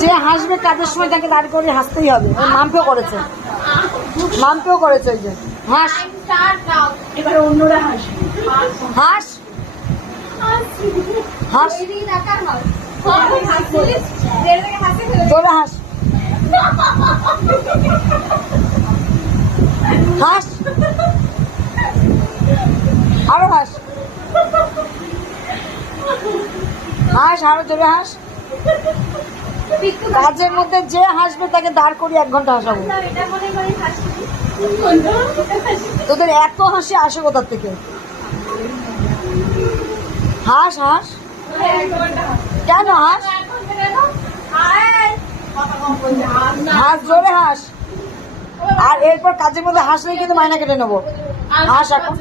যে হাসবে কাজের সময় তাকে দাঁড় করে হাসতেই হবে। মাম্পিও করেছে, মাম্পিও করেছে। ওই যে হাস, এবার অন্যরা হাসবে। হাস, হাস, জোরে হাস, হাস, আরো হাস, হাস, আরো জোরে হাস। কাজের মধ্যে যে হাসবে তাকে দাঁড় করিয়ে 1 ঘন্টা হাসাবো। তোদের এত হাসি আসে কোথার থেকে? হাস, হাস, কেন হাস? হাস, জোরে হাস। আর এরপর কাজের মধ্যে হাসলে কিন্তু মাইনা কেটে নেবো। হাস এখন।